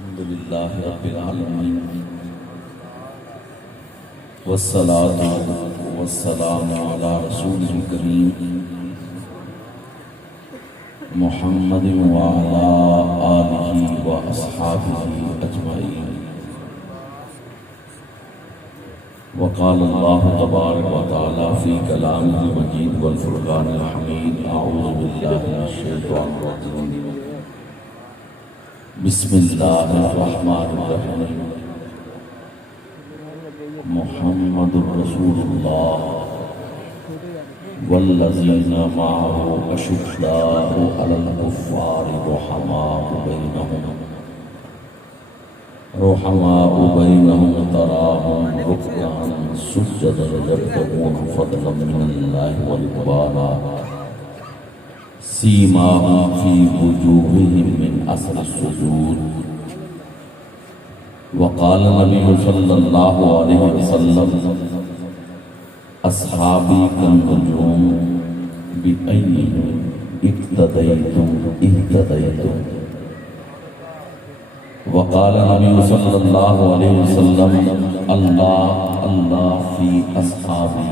الحمدللہ رب العالمین والصلاة والسلام علی رسول کریم محمد وعلی آلہ واصحابہ اجمعین۔ وقال اللہ تبارک وتعالی فی کلامہ المجید والفرقان الحمید۔ اعوذ باللہ من الشیطان الرجیم۔ بسم اللہ الرحمن الرحیم۔ محمد رسول اللہ والذین معه اشداء علی الکفار رحماء بینہم تراہم رکعا سجدا یبتغون فضلا من اللہ ورضوانا سیماہم فی وجوہہم من اثر السجود۔ وقال نبی صلی اللہ علیہ وسلم اصحابی کالنجوم بأیہم اقتدیتم اہتدیتم۔ وقال نبی صلی اللہ علیہ وسلم اللہ اللہ فی اصحابی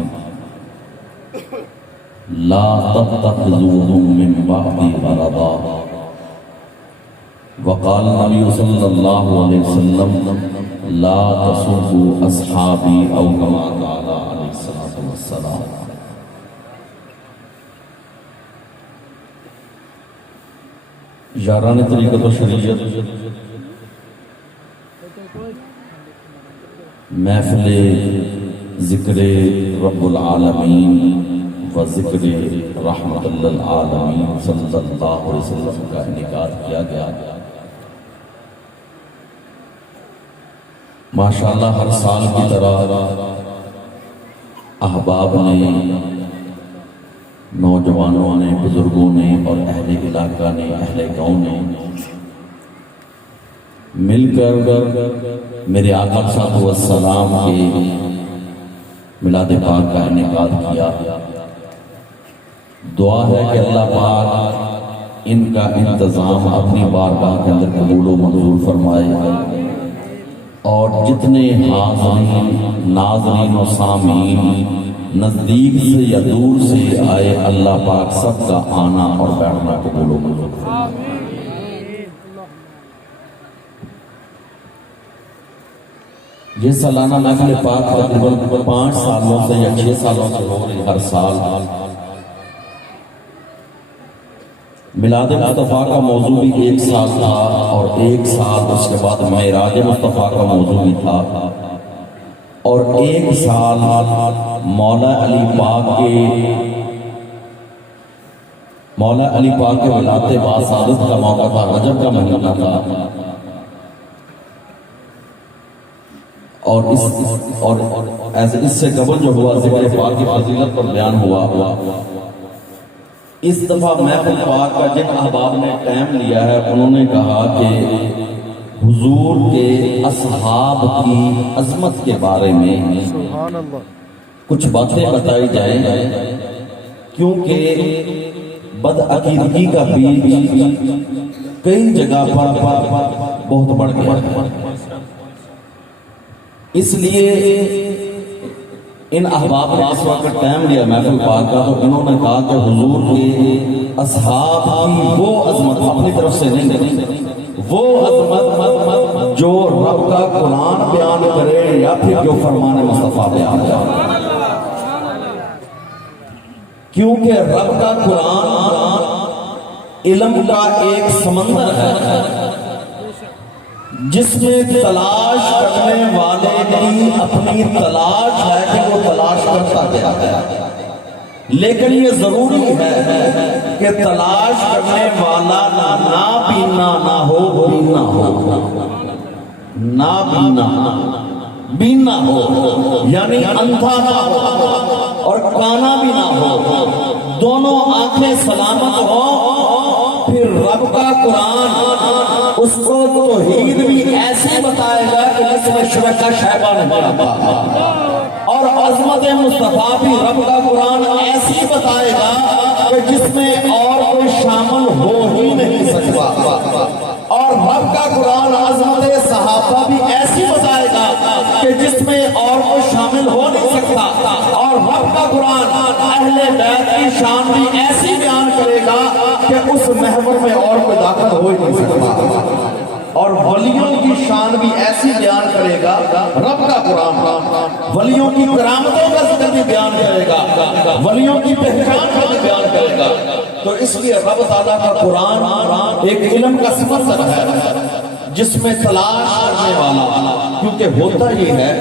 لا تتخذوهم من بعدی غرضا۔ وقال نبی صلی اللہ علیہ وسلم لا تسبوا اصحابی او کما قال علیہ الصلوۃ والسلام۔ یاران طریقت و شریعت محفل ذکر رب العالمین و ذکر رحمت للعالمین صلی اللہ علیہ وسلم کا انعقاد کیا گیا۔ ماشاءاللہ ہر سال کی طرح احباب نے، نوجوانوں نے، بزرگوں نے اور اہل علاقہ نے، اہل گاؤں نے مل کر میرے آقا صلی اللہ علیہ وسلم کے میلاد پاک کا انعقاد کیا۔ دعا ہے کہ اللہ پاک ان کا انتظام اپنی بارگاہ کے اندر قبول و منظور فرمائے، اور جتنے حاضرین، ناظرین و سامعین نزدیک سے یا دور سے آئے، اللہ پاک سب کا آنا اور بیٹھنا قبول و منظور فرمائے۔ یہ سالانہ محفل پاک تقریباً 5 سالوں سے یا 6 سالوں سے ہو رہی ہر سال۔ میلاد مصطفیٰ کا موضوع بھی 1 سال تھا، اور 1 سال اس کے بعد معراج مصطفیٰ کا موضوع بھی تھا، اور 1 سال مولا علی پاک کے ولادت باصادت کا موقع تھا، رجب کا مہینہ تھا، اور اس سے قبل جو ہوا ذکر پاک کی فضیلت پر بیان ہوا۔ اس دفعہ محفل پاک کا جن احباب نے ٹائم لیا ہے، انہوں نے کہا کہ حضور کے اصحاب کی عظمت کے بارے میں کچھ باتیں بتائی جائیں، کیونکہ بدعقیدگی کا بیج کئی جگہ پر بہت بڑھ گیا۔ اس لیے ان احباب نے اس وقت ٹائم لیا محفل پاک کا، تو انہوں نے کہا کہ حضور کے اصحاب کی وہ عظمت اپنی طرف سے نہیں، وہ عظمت جو رب کا قرآن بیان کرے یا پھر جو فرمان مصطفیٰ بیان کرے، کیونکہ رب کا قرآن علم کا ایک سمندر ہے جس میں تلاش کرنے والے کی اپنی تلاش ہے کہ وہ تلاش کرتا گیا ہے، لیکن یہ ضروری ہے کہ تلاش کرنے والا نہ بینا نہ ہو، بینا ہو، نہ بینا ہو، یعنی اندھا نہ ہو اور کانا بھی نہ ہو، دونوں آنکھیں سلامت ہو، پھر رب کا قرآن اس کو توحید بھی ایسے بتائے گا کہ جس میں شرک کا شائبہ نہیں آتا، اور عظمت مصطفیٰ بھی رب کا قرآن ایسی بتائے گا کہ جس میں اور کوئی شامل ہو ہی نہیں سکتا، اور رب کا قرآن عظمت اس محور میں اور کوئی داخل ہو ہی نہیں سکتا. اور ولیوں کی شان بھی ایسی بیان کرے گا رب کا قرآن. ولیوں کی کرامتوں کا ذکر بھی بیان کرے گا, ولیوں کی پہچان کا بھی بیان کرے گا. تو اس لیے رب تعالیٰ کا قرآن ایک علم کا سمندر ہے جس میں تلاش کرنے والا, کیونکہ ہوتا یہ ہے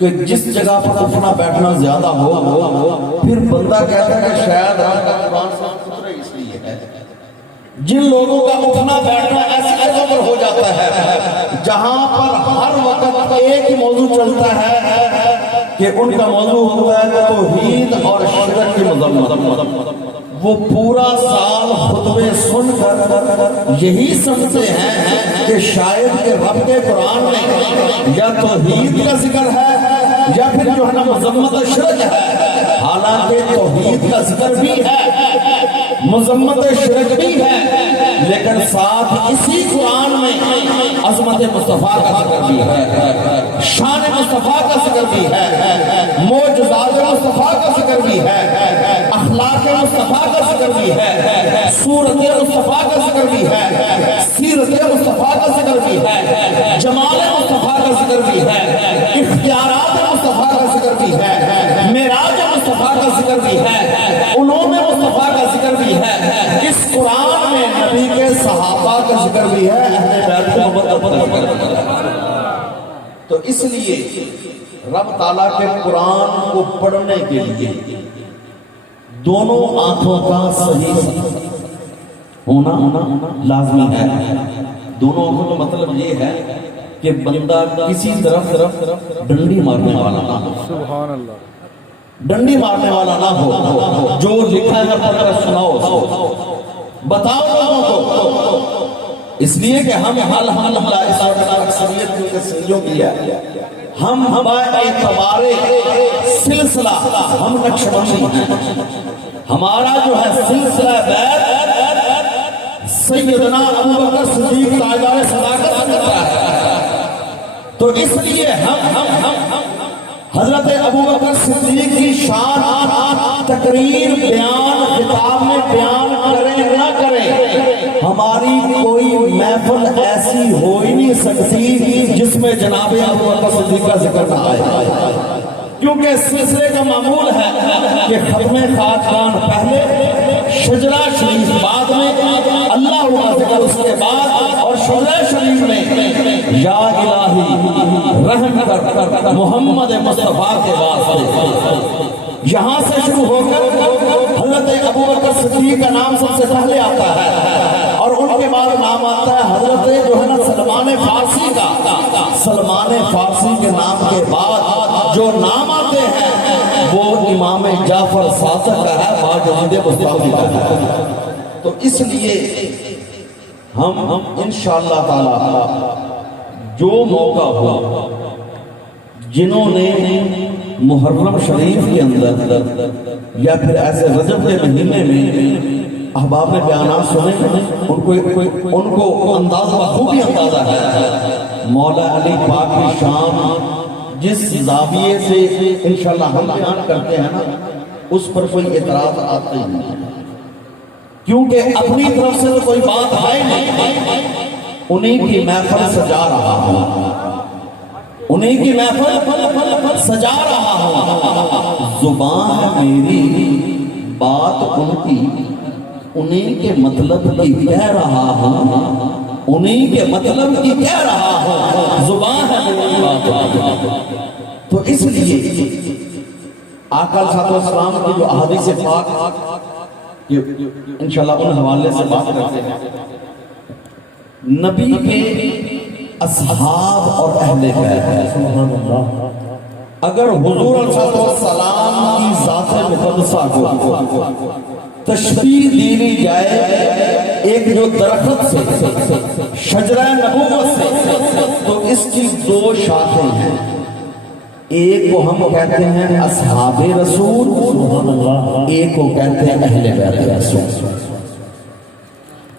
کہ جس جگہ پر اٹھنا بیٹھنا زیادہ ہو پھر بندہ کہتا ہے کہ شاید رب کا قرآن صاف ستھرا اس لیے ہے. جن لوگوں کا اٹھنا بیٹھنا ایسی جگہ پر ہو جاتا ہے جہاں پر ہر وقت ایک ہی موضوع چلتا ہے کہ ان کا موضوع ہوتا ہے توحید اور شرک کی مذمت, وہ پورا سال خطبے سن کر یہی سمجھتے ہیں کہ شاید کہ رب کے قرآن میں یا توحید کا ذکر ہے یا پھر جو ہے نا مذمت شرک ہے. حالانکہ توحید کا ذکر بھی ہے, مذمت شرک بھی ہے, لیکن ساتھ اسی قرآن میں عظمت مصطفیٰ کا ذکر بھی ہے, شان مصطفیٰ کا ذکر بھی ہے, معجزات مصطفیٰ کا ذکر بھی ہے, اخلاق مصطفیٰ کا ذکر بھی ہے, صورت مصطفیٰ کا ذکر بھی ہے, سیرت مصطفیٰ کا ذکر بھی ہے, جمال مصطفیٰ کا ذکر بھی ہے, اختیارات مصطفیٰ کا ذکر بھی ہے, معراج مصطفیٰ کا ذکر بھی ہے, علوم مصطفیٰ کا ذکر بھی ہے. اس قرآن میں نبی کے صحابہ کا ذکر بھی ہے, اہل بیت کی محبت کا ذکر بھی ہے. تو اس لیے رب تعالیٰ کے قرآن کو پڑھنے کے لیے دونوں آنکھوں کا صحیح ہونا لازمی ہے. دونوں آنکھوں کا مطلب یہ ہے کہ بندہ کسی طرف ڈنڈی مارنے والا نہ ہو, سبحان اللہ, ڈنڈی مارنے والا نہ ہو, جو لکھا ہے پڑھ کر سناؤ, بتاؤ لوگوں کو. اس لیے کہ ہم الحمدللہ اس وقت اکثریت کے سنجوں کی ہے, ہم ہمارے اعتبار سلسلہ ہم نقشبندی ہیں. ہمارا جو ہے سلسلہ بیت سیدنا ابوبکر صدیق تاجدار صداقت کرتا ہے. تو اس لیے ہم حضرت ابوبکر صدیق کی شان تقریر بیان خطاب میں بیان کریں نہ کریں, ہماری کوئی محفل ایسی ہو ہی نہیں سکتی جس میں جناب ابوبکر صدیق کا ذکر نہ آئے. کیونکہ سلسلے کا معمول ہے کہ ختم خاتان پہلے, شجرہ شریف بعد میں, اللہ کا ذکر اس کے بعد, اور شجرہ شریف میں یا الہی رحم کر محمد مصطفیٰ کے واسطے. یہاں سے شروع ہو کر حضرت ابوبکر صدیق کا نام سب سے پہلے آتا ہے, اور ان کے بعد نام آتا ہے حضرت جو ہے نا سلمان فارسی کا. سلمان فارسی کے نام کے بعد جو نام آتے ہیں وہ امام جعفر صادق کا ہے, باجوید مصطفی کا ہے. تو اس لیے ہم انشاءاللہ تعالی جو موقع ہو, جنہوں نے محرم شریف کے اندر یا پھر ایسے رجب کے مہینے میں احباب نے بیانات سنے, ان کو اندازہ بخوبی اندازہ ہے مولا علی پاک کی شان جس زاویے سے انشاءاللہ ہم بیان کرتے ہیں نا, اس پر کوئی اعتراض آتا ہی نہیں, کیونکہ اپنی طرف سے تو کوئی بات ہے نہیں. انہیں کی محفل سجا رہا ہوں, انہیں کی محفل سجا رہا ہوں. زبان ہے میری, بات ان کی, انہیں کے مطلب کی کہہ رہا ہوں, انہیں کے مطلب کی کہہ رہا ہوں. زبان ہے میری بات. تو اس لیے آقا صلی اللہ علیہ وسلم کی جو احادیث پاک انشاءاللہ ان حوالے سے بات کرتے ہیں, نبی کے اصحاب اور اہل بیت, اگر حضور علیہ السلام کی ذات مقدسہ کو تشبیہ دی جائے ایک جو درخت سے, شجرہ نبوت سے, تو اس کی دو شاخیں ہیں. ایک کو ہم کہتے ہیں اصحاب رسول, ایک کو کہتے ہیں اہل بیت رسول.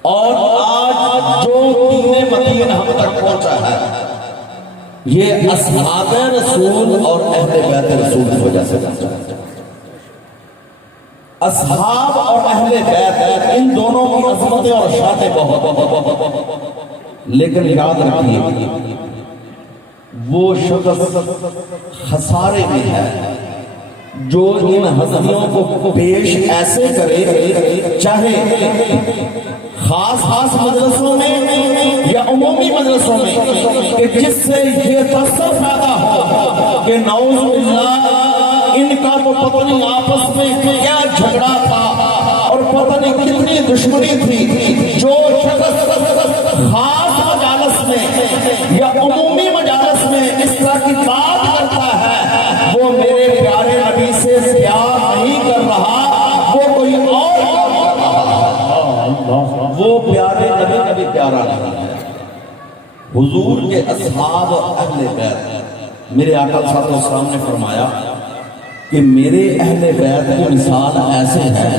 اور آج جو دین متین ہم تک پہنچا ہے یہ اصحاب رسول اور اہل بیت رسول کی وجہ سے. اصحاب اور اہل بیت ان دونوں کی عظمتیں اور شانیں بہت، لیکن یاد رکھیے وہ شخص خسارے میں ہے جو ان ہستیوں کو پیش ایسے کرے، چاہے خاص مجلسوں میں یا عمومی مجلسوں میں، کہ جس سے یہ تصور پیدا ہو کہ نعوذ باللہ ان کا تو پتہ نہیں آپس میں کیا جھگڑا تھا اور پتہ نہیں کتنی دشمنی تھی۔ جو شخص خاص مجالس میں یا عمومی مجالس میں اس طرح کی بات کرتا ہے وہ میرے پیارے نبی سے پیار نہیں کر رہا، وہ کوئی اور کر رہا، وہ پیارے نبی کبھی پیارا نہیں ہے۔ حضور کے اصحاب اہل بیت، میرے آقا صلی اللہ علیہ وسلم نے فرمایا کہ میرے اہل بیت کی مثال ایسے ہے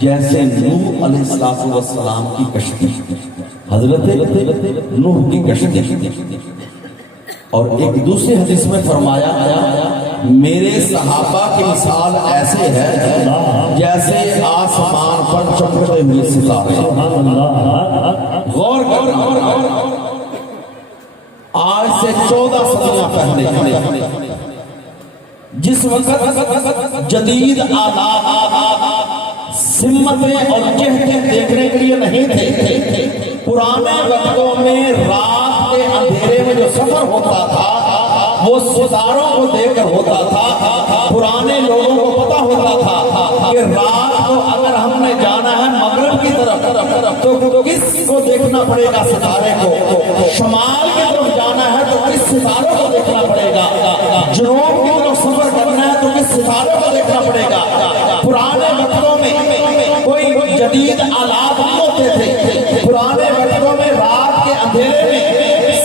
جیسے نوح علیہ السلام کی کشتی، حضرت نوح کی کشتی۔ اور ایک دوسری حدیث میں فرمایا میرے صحابہ کی مثال ایسے ہے جیسے آسمان پر چمکتے ہوئے ستارے۔ غور کرنا، آج سے 14 صدیاں پہلے جس وقت جدید آلات سمتیں اور چہرے دیکھنے کے لیے نہیں تھے، پرانے وقتوں میں رات کے اندھیرے میں جو سفر ہوتا تھا وہ ستاروں کو دیکھ کر ہوتا تھا۔ پرانے لوگوں کو پتا ہوتا تھا کہ رات کو اگر ہم نے جانا ہے مغرب کی طرف تو کس کو دیکھنا پڑے گا؟ ستارے کو۔ شمال کی طرف جانا ہے تو کس ستاروں کو دیکھنا پڑے گا؟ جنوب کی طرف سفر کرنا ہے تو کس ستاروں کو دیکھنا پڑے گا؟ پرانے وقتوں میں کوئی جدید آلات نہیں ہوتے تھے۔ پرانے وقتوں میں رات کے اندھیرے میں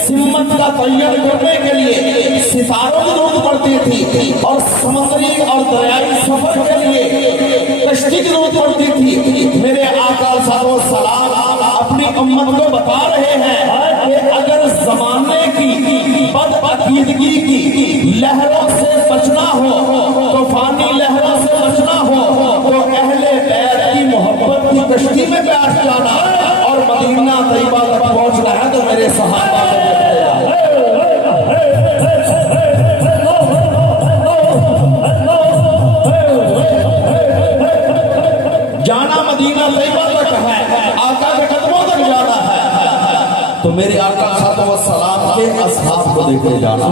سمت کا تعین کرنے کے لیے ستاروں کی ضرورت پڑتی تھی، اور سمندری اور دریائی سفر کے لیے کشتی کی ضرورت پڑتی تھی۔ میرے آقا صلی اللہ علیہ وسلم اپنی امت کو بتا رہے ہیں کہ اگر زمانے کی بد عقیدگی کی لہروں سے بچنا ہو، طوفانی لہروں سے بچنا ہو، تو اہل بیت کی محبت کی کشتی میں بیٹھ جانا اور مدینہ طیبہ تک پہنچنا ہے تو میرے صحابہ جانا مدینہ طیبہ تک ہے، آقا کے قدموں تک جانا ہے، تو میرے آقا صلی اللہ علیہ وسلم کے اصحاب کو دیکھتے جانا،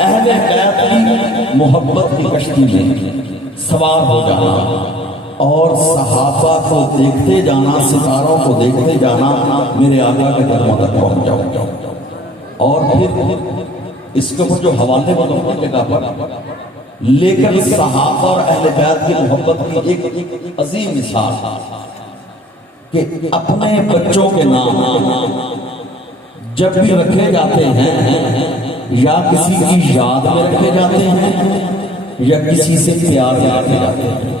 اہل بیت کی محبت کی کشتی میں سوار ہو جانا اور صحابہ کو دیکھتے جانا، ستاروں کو دیکھتے جانا، میرے آقا کے قدموں تک پہنچ جاؤ۔ اور پھر اس کے اوپر جو حوالے کی جگہ پر، لیکن صحابہ اور اہل بیت کی محبت کی ایک عظیم مثال کہ اپنے بچوں کے نام جب بھی رکھے جاتے ہیں یا کسی کی یاد میں رکھے جاتے ہیں یا کسی سے پیار رکھے جاتے ہیں،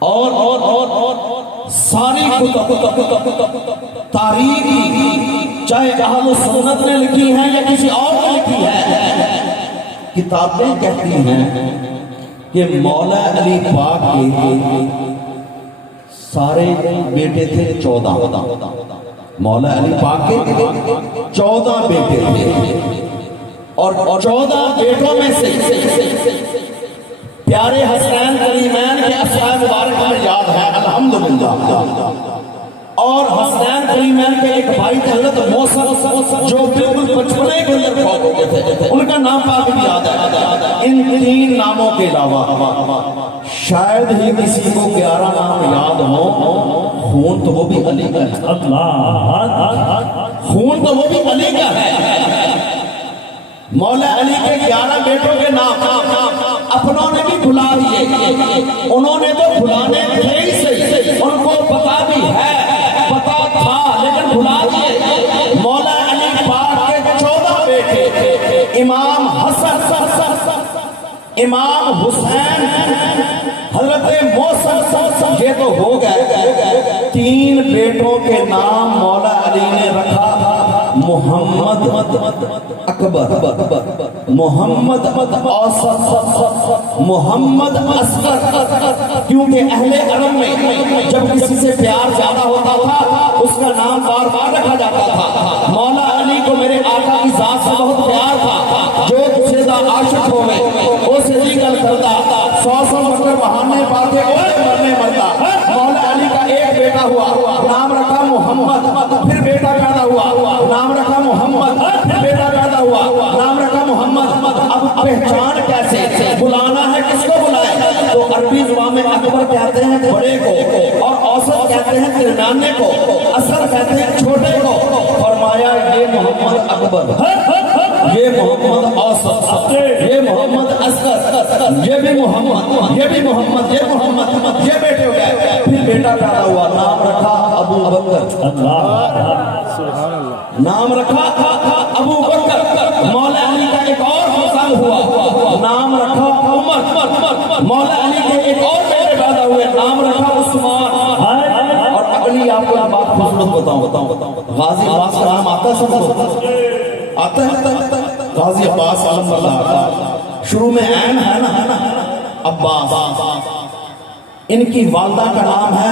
اور ساری تاریخ چاہے اہل سنت نے لکھی ہے یا کسی اور نے لکھی ہے، کتابیں کہتی ہیں کہ مولا علی پاک کے سارے بیٹے تھے 14۔ مولا علی پاک کے 14 بیٹے تھے، اور 14 بیٹوں میں سے پیارے حسین کریمین کے اسماء مبارک میں یاد ہے الحمدللہ، اور حسین کریمین کے ایک بھائی تھے حضرت موسیٰ جو بالکل بچپنے کے اندر فوت ہو گئے تھے، ان کا نام پاک بھی یاد ہے۔ ان 3 ناموں کے علاوہ شاید ہی کسی کو 11 نام یاد ہو۔ خون تو وہ بھی علی کا ہے، خون تو وہ بھی علی کا ہے۔ مولا علی کے 11 بیٹوں کے نام اپنوں نے بھی بھلا دیے، انہوں نے تو بھلانے تھے ہی صحیح، ان کو پتا بھی ہے، پتا تھا لیکن بھلا دیے۔ مولا علی پاک کے 14 بیٹے، امام حسن، امام حسین، حضرت موسیٰ، یہ تو ہو گئے۔ 3 بیٹوں کے نام مولا علی نے رکھا محمد اکبر، محمد اوسط، محمد اصغر. کیونکہ اہل عرب میں جب کسی سے پیار زیادہ ہوتا تھا اس کا نام بار بار رکھا جاتا تھا. مولا علی کو میرے آقا کی ذات سے بہت پیار تھا. جو کسی دا عاشق ہوئے وہ صدی گل کرتا 100 مطلب بہانے پاتے مرنے مرتا. مولا علی کا ایک بیٹا ہوا، نام رکھا محمد. پھر بیٹا پیدا ہوا، نام رکھا محمد. پھر بیٹا پیدا ہوا، نام رکھا محمد. اب پہچان کیسے، بلانا ہے کس کو بلائے؟ تو عربی زبان میں اکبر کہتے ہیں بڑے کو، اور اوسط کہتے ہیں درمیانے کو، اصغر کہتے ہیں چھوٹے کو. فرمایا یہ محمد اکبر، یہ محمد اوسط، یہ محمد اصغر، یہ بھی محمد، یہ بھی محمد، یہ محمد، یہ بیٹے ہو گئے. پھر بیٹا پیدا ہوا، نام رکھا ابو بکر. نام رکھا ابو بکر. مولا علی کا ایک اور مثال ہوا، نام رکھا عمر. مولا علی کے ایک اور بیٹے پیدا ہوئے، نام رکھا عثمان. اور اگلی آپ کو بات خوبصورت بتاؤں، غازی عباس کا نام آتا ہے سب کو؟ آتا ہے. غازی عباس علم اللہ شروع میں عین ہے نا عباس. ان کی والدہ کا نام ہے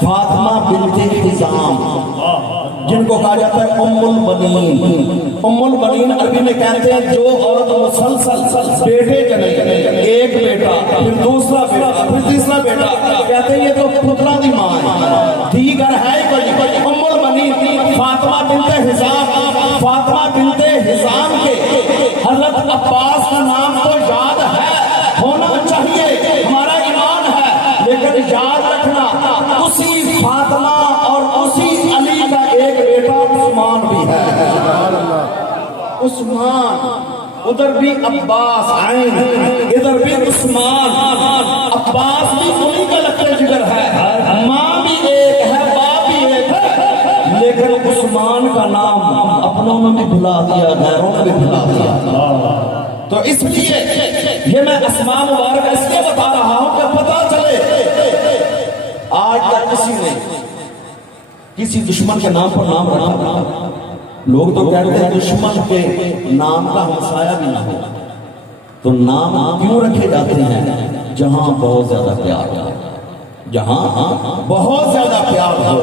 فاطمہ بنت حزام، جن کو کہا جاتا ہے ام البنین. ام البنین عربی میں کہتے ہیں جو عورت مسلسل بیٹے جنے، ایک بیٹا پھر دوسرا بیٹا پھر تیسرا بیٹا، کہتے ہیں یہ تو پترا دی ماں ہے، دیگر ہے کوئی. ام البنین فاطمہ بنت حزام. فاطمہ بنت حزام کے حضرت عباس کا نام تو یاد ہے، ہونا چاہیے، ہمارا ایمان ہے، لیکن یاد رکھنا اسی فاطمہ اور اسی علی کا ایک بیٹا عثمان بھی ہے. عثمان، ادھر بھی عباس عین، ادھر بھی عثمان. عباس بھی انہی کا لگتے جگر ہے، ماں بھی ایک ہے باپ بھی ایک ہے، لیکن عثمان کا نام اپنوں میں بھی بھلا دیا، غیروں میں بھی بھلا دیا. تو اس لیے یہ میں اسماء مبارک اس لیے بتا رہا ہوں کہ پتہ چلے. آج تک کسی نے کسی دشمن کے نام پر نام رکھا؟ لوگ تو کہتے ہیں دشمن کے نام کا ہمسایہ بھی نہ ہو. تو نام کیوں رکھے جاتے ہیں؟ جہاں بہت زیادہ پیار ہو، جہاں بہت زیادہ پیار ہو،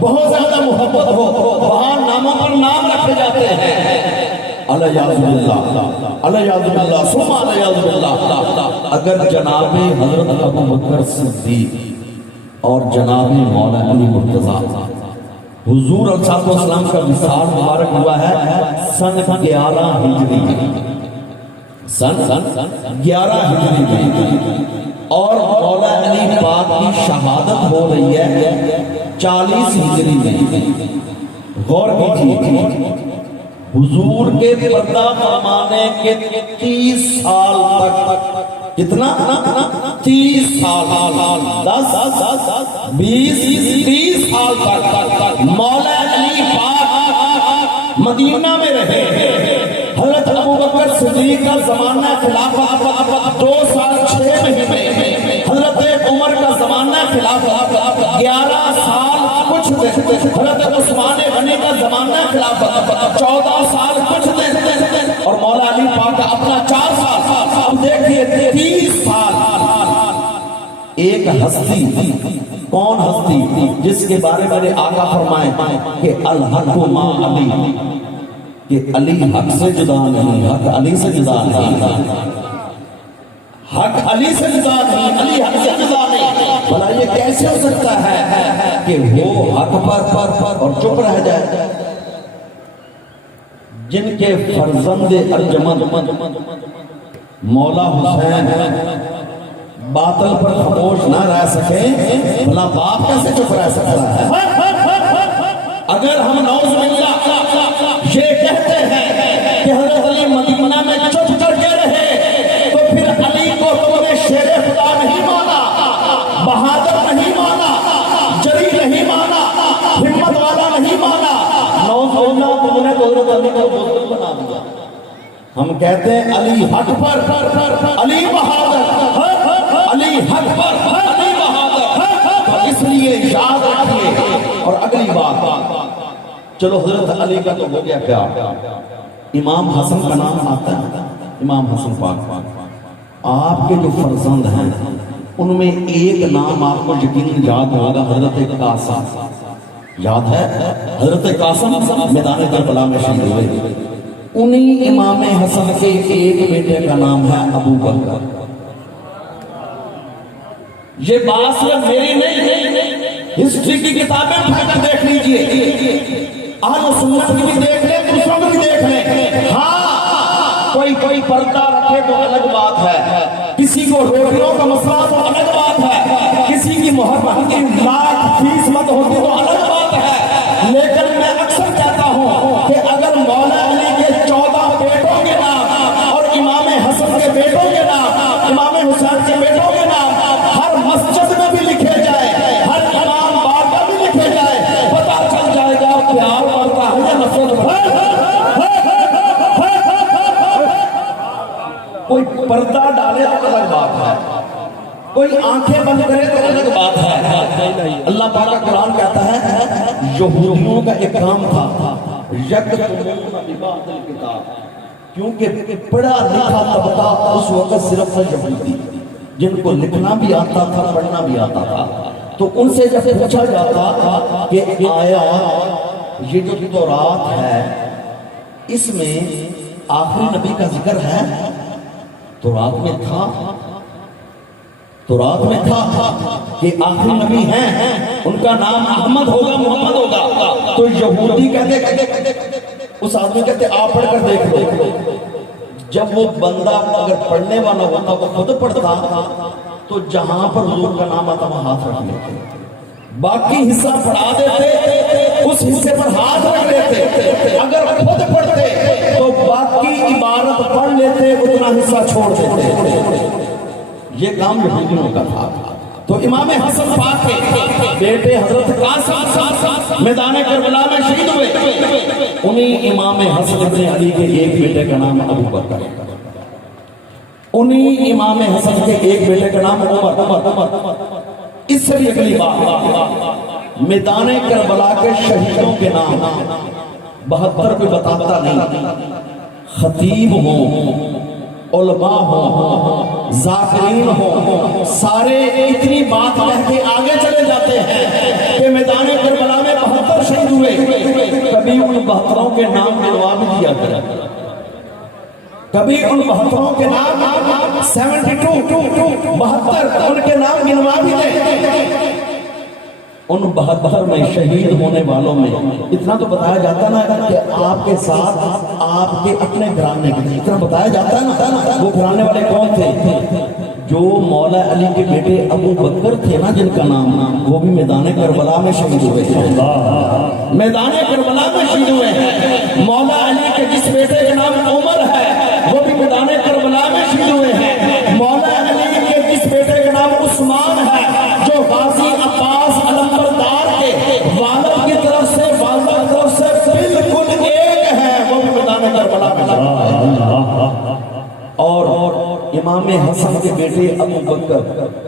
بہت زیادہ محبت ہو، وہاں ناموں پر نام رکھے جاتے ہیں. الیاذ باللہ، الیاذ باللہ، ثم الیاذ باللہ. اگر جناب حضرت ابو بکر صدیق اور جناب مولا علی مرتضیٰ حضور علیہ السلام کا وصال مبارک ہوا ہے سن 11 ہجری میں، سن 11 ہجری میں، اور مولا علی پاک کی شہادت ہو رہی ہے 40 ہجری میں. غور کیجیے، حضور کے پردہ فرمانے کے 30 سال تک، کتنا؟ 30 سال، 10 20 30 سال تک مولا علی پاک مدینہ میں رہے. حضرت ابو بکر صدیق کا زمانہ خلافت 2 سال 6 مہینے، حضرت عمر کا زمانہ خلافت 11 سال کچھ دن، حضرت عثمان غنی کا زمانہ خلافت 14 سال کچھ دن، اور مولا علی پاک کا اپنا 4 سال. اب دیکھیے 30 سال. ایک ہستی، کون ہستی؟ جس کے بارے میں آقا فرمائے کہ الحق ما علی، کہ علی حق سے جدا نہیں، حق علی سے جدا نہیں، حق علی سے جدا نہیں، علی حق سے جدا نہیں. بھلا یہ کیسے ہو سکتا ہے کہ وہ حق پر اور چپ رہ جائے؟ جن کے فرزند ارجمند مولا حسین باطل پر خاموش نہ رہ سکے، بھلا باپ کیسے چپ رہ سکتا ہے؟ اگر ہم نعوذ باللہ یہ کہتے ہیں کہ حضرت علی مدینہ میں چپ کر کے رہے، تو پھر علی کو تم نے شیر خدا نہیں مانا، بہادر نہیں مانا، جری نہیں مانا، ہمت والا نہیں مانا. نعوذ باللہ تم نے حضرت علی کو بزرگ بنا دیا. ہم کہتے ہیں علی حق پر، علی بہادر، علی حق پر، علی بہادر. تو اس لیے یاد رکھیے. اور اگلی بات، چلو حضرت علی کا تو ہو گیا پیار، امام حسن کا نام آتا ہے، امام حسن پاک، آپ کے جو فرزند ہیں ان میں ایک نام آپ کو یقیناً یاد ہوگا، حضرت قاسم، یاد ہے؟ حضرت قاسم میدان کربلا میں شہید ہوئے، انہی امام حسن کے ایک بیٹے کا نام ہے ابو بکر۔ یہ بات صرف میری نہیں، ہسٹری کی کتابیں پڑھ کر دیکھ لیجئے، اہل سنت کی بھی دیکھ لیں، دوسروں کی بھی دیکھ لیں۔ ہاں کوئی پردہ رکھے تو الگ بات ہے، کسی کو روٹیوں کا مسئلہ تو الگ بات ہے، کسی کی محبت کی لاکھ فیس مت ہوتی تو الگ بات ہے، لیکن میں اکثر کہتا ہوں کہ اگر مولا علی کے 14 بیٹوں کے نام اور امام حسن کے بیٹوں کے نام، امام حسین کے بیٹوں کے نام ہر مسجد میں بھی لکھے جائے، ہر امام باغ میں بھی لکھے جائے، پتہ چل جائے گا پیار بڑھتا ہے یا نفرت بڑھتا ہے۔ کوئی پردہ ڈالے تو الگ بات ہے، کوئی آنکھیں بند کرے تو الگ بات ہے۔ اللہ پاک کا قرآن کہتا ہے یہودیوں کا ایک کام تھا یکتمون ببعض الکتاب، کیونکہ پڑھا لکھا طبقہ اس وقت صرف یہودی جن کو لکھنا بھی آتا تھا پڑھنا بھی آتا تھا، تو ان سے جب پوچھا جاتا کہ آیا یہ جو تورات ہے اس میں آخری نبی کا ذکر ہے؟ تورات میں تھا کہ آخری نبی ہیں، ان کا نام احمد ہوگا، محمد ہوگا، تو یہودی کہتے اس آدمی کہتے آپ پڑھ کر دیکھ لو۔ جب وہ بندہ اگر پڑھنے والا ہوتا وہ خود پڑھتا تو جہاں پر حضور کا نام آتا وہاں ہاتھ رکھ لیتے، باقی حصہ پڑھا دیتے، اس حصے پر ہاتھ رکھ لیتے، اگر خود پڑھتے تو باقی عبارت پڑھ لیتے، اتنا حصہ چھوڑ دیتے۔ یہ کام یہودیوں کا تھا۔ تو امام حسن پاک کے بیٹے حضرت قاسم میدان کربلا میں شہید ہوئے، انہی امام حسن ابن علی کے ایک بیٹے کا نام ابو بکر، انہی امام حسن کے ایک بیٹے کا نام عمر۔ اس سے بھی اگلی بات، میدان کربلا کے شہیدوں کے نام 72 کوئی بتاتا نہیں، خطیب ہوں، علماء ہوں، ذاکرین ہوں، سارے اتنی بات کہہ کے آگے چلے جاتے ہیں کہ میدان کربلا میں 72 شہید ہوئے، کبھی ان 72 کے نام گنوا بھی دیا کرے، کبھی ان 72 کے نام 72 ان کے نام گنوا بھی دے۔ ان 72 میں شہید ہونے والوں میں اتنا تو بتایا جاتا نا کہ آپ کے ساتھ آپ کے اپنے گھرانے کے، اتنا بتایا جاتا ہے نا، وہ گھرانے والے کون تھے؟ جو مولا علی کے بیٹے ابو بکر تھے نا جن کا نام، وہ بھی میدان کربلا میں شہید ہوئے ہیں، میدان کربلا میں شہید ہوئے ہیں۔ مولا علی کے جس بیٹے کا نام عمر ہے وہ بھی میدان کربلا میں شہید ہوئے ہیں۔ مولا علی کے جس بیٹے کا نام عثمان ہے جو غازی عباس علمبردار کے والد کی طرف سے بالکل ایک ہے، وہ بھی میدان کربلا میں شہید ہوئے۔ اور امام حسن کے بیٹے ابو بکر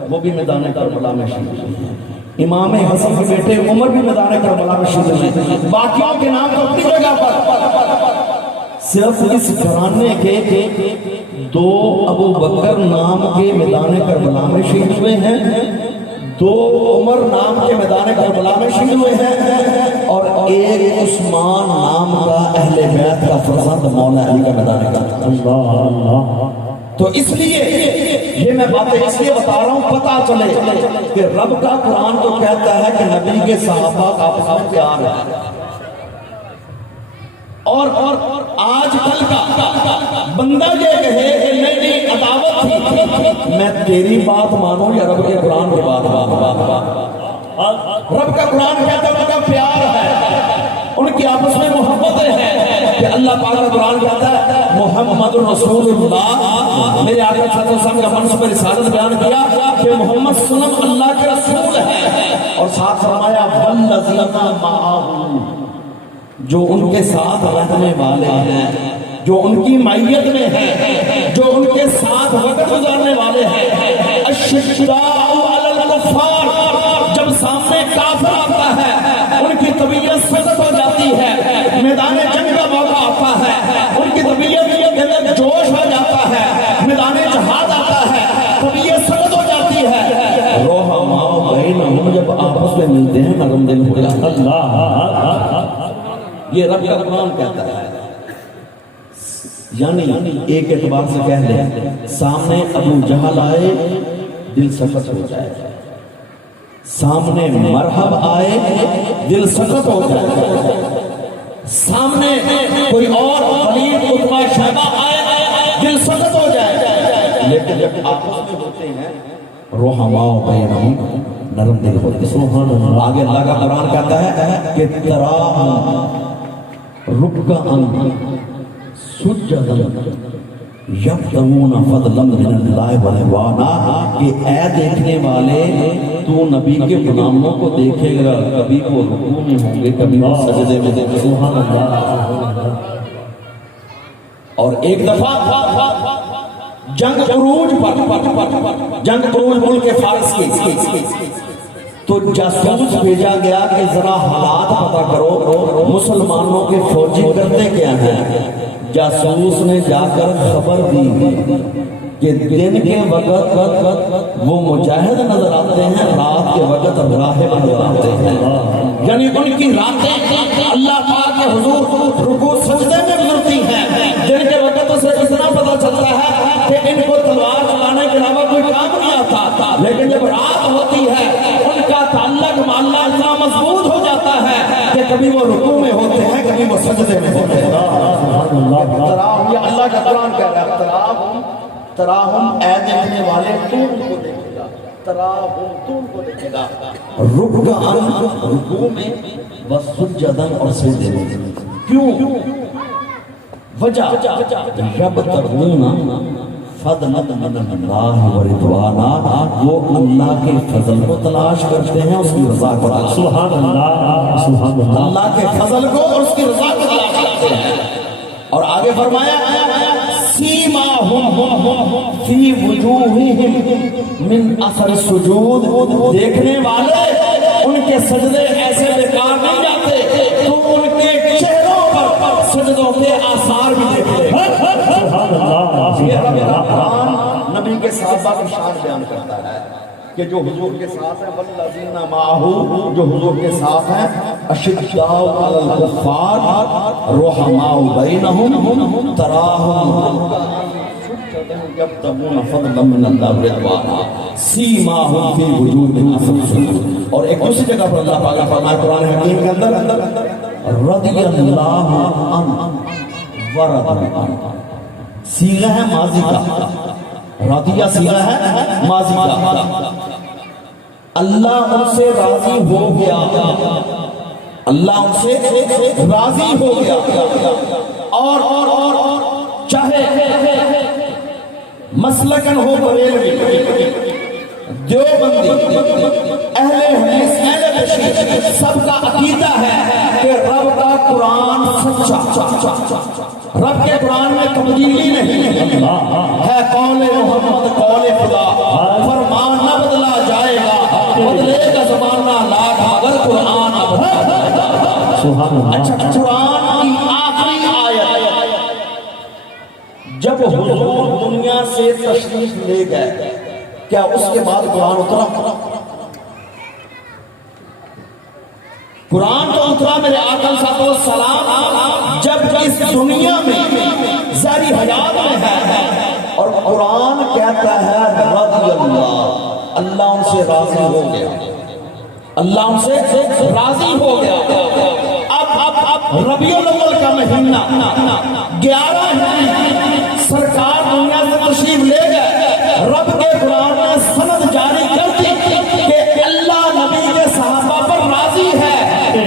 وہ بھی میدان کربلا میں شہید ہوئے، امام حسن کے بیٹے عمر بھی میدان کربلا میں شہید ہوئے، باقیوں کے نام تو اپنی جگہ پر، صرف اس گھرانے کے 2 ابو بکر نام کے میدان کربلا میں شہید ہوئے ہیں، 2 عمر نام کے میدان کربلا میں شہید ہوئے ہیں، اور ایک عثمان نام کا اہل بیت کا فرزند مولا علی کا میدان کربلا۔ تو اس لیے یہ میں باتیں اس لیے بتا رہا ہوں پتہ چلے کہ رب کا قرآن تو کہتا ہے کہ نبی کے صحابہ کا آپس میں پیار ہے، اور آج کل کا بندہ یہ کہے کہ نہیں عداوت تھی، میں تیری بات مانوں یا رب کے قرآن کی بات مانوں؟ رب کا قرآن کہتا ہے ان کا پیار ہے، ان کی آپس میں محبتیں ہیں، کہ اللہ پاک کا قرآن کہتا ہے محمد رسول اللہ، میرے آقا صلی اللہ علیہ وسلم کا منصب رسالت بیان کیا کہ محمد صلی اللہ علیہ وسلم اللہ کے رسول ہے، اور ساتھ فرمایا والذین معہ، جو ان کے ساتھ رہنے والے ہیں، جو ان کی معیت میں ہیں، جو ان کے ساتھ وقت گزارنے والے ہیں، اشداء علی الکفار، جب سامنے کافر آتا ہے ان کی طبیعت سخت ہو جاتی ہے، ہیں نرم دل ہو جاتے ہیں۔ یہ رب کا قرآن کہتا ہے۔ یعنی ایک اعتبار سے کہہ لیں، سامنے ابو جہل آئے دل سخت ہو جائے، سامنے مرحب آئے دل سخت ہو جائے، سامنے کوئی اور ولید عتبہ شیبہ آئے دل سخت ہو جائے، لیکن جب آپس میں ہوتے ہیں رحماء بینہم، نرم دل ہوتے ہیں۔ آگے اللہ کا قرآن کہتا ہے کہ تراہم رکعاً سجداً یبتغون فضلا من اللہ ورضوانا، کہ اے دیکھنے والے تو نبی کے غلاموں کو دیکھے گا، کبھی وہ رکوع میں ہوں گے، کبھی وہ سجدے میں ہوں گے۔ سبحان اللہ۔ اور ایک دفعہ جنگ عروج پر، جنگ عروج ملک فارس کی، تو جاسوس بھیجا گیا کہ ذرا حالات پتہ کرو مسلمانوں کے فوجی کرتے کیا ہیں۔ جاسوس نے جا کر خبر دی کہ دن کے وقت وہ مجاہد نظر آتے ہیں، رات کے وقت راہب نظر آتے ہیں، یعنی ان کی راتیں اللہ پاک کے حضور رکوع سجدے میں گزرتی ہیں۔ دن کے وقت اسے اتنا پتہ چلتا ہے کہ ان کو تلوار چلانے کے علاوہ کوئی کام نہیں آتا، لیکن جب رات ہوتی ہے ان کا تعلق اللہ اتنا مضبوط ہو جاتا ہے کہ کبھی وہ رکوع میں ہوتے ہیں، کبھی وہ سجدے میں ہوتے ہیں۔ تراہم، یہ اللہ کا قرآن کہہ رہا ہے، تراہم تراہم، اے دیکھنے والے تو ان کو دیکھے گا، تراہم تو ان کو دیکھے گا، رکعاً رکوع میں، وسجداً اور سجدے میں۔ کیوں؟ وجہ یبتغون فضلا من اللہ ورضوانا، وہ اللہ کے فضل کو تلاش کرتے ہیں، اس کی رضا کو تلاش کرتے ہیں۔ سبحان اللہ، سبحان اللہ۔ اللہ کے فضل کو اور اس کی رضا کو تلاش کرتے ہیں۔ اور آگے فرمایا سیماہم فی وجوہہم من اثر السجود، دیکھنے والے ان کے سجدے ایسے بیکار نہیں جاتے، تو ان کے چہروں پر سجدوں کے آثار بھی دیکھتے ہیں۔ یہ رب کا قرآن نبی کے صحابہ کی شان بیان کرتا ہے کہ جو حضور کے ساتھ ہیں، والذین معہ، جو حضور کے ساتھ ہیں، اشداء علی الکفار رحماء بینہم تراہم یبتغون فضلا من اللہ ورضوانا سیماہم فی وجوہہم اثر السجود۔ اور ایک دوسری جگہ پر اللہ پاک فرمایا قرآن حکیم کے اندر، رضی اللہ عنہم ورضوا عنہ، صیغہ ہے ماضی کا، راضیہ صیغہ ہے ماضی کا، اللہ ان سے راضی ہو گیا، اللہ ان سے راضی ہو گیا۔ اور چاہے مسلکن ہو بریلوی، دیوبندی، اہل حدیث، اہل تشیع، سب کا عقیدہ ہے کہ رب کا قرآن سچا، رب کے قرآن میں تبدیلی نہیں ہے، قول محمد قول خدا، فرمان نہ بدلا جائے گا، بدلے کا زمانہ لاکھ مگر قرآن اچھا، قرآن کی آخری آیت جب حضور دنیا سے تشریف لے گئے، کیا اس کے بعد قرآن اترا؟ قرآن تو اترا میرے آقا صلی اللہ علیہ وسلم جب اس دنیا میں ظاہری حیات میں ہے، اور قرآن کہتا ہے رضی اللہ، اللہ ان سے راضی ہو گیا، اللہ ان سے راضی ہو گیا۔ اب ربیع الاول کا مہینہ 11 ہے، سرکار دنیا سے تشریف لے گئے، رب کے قرآن نے سند جاری کر دی کہ اللہ نبی کے صحابہ پر راضی ہے،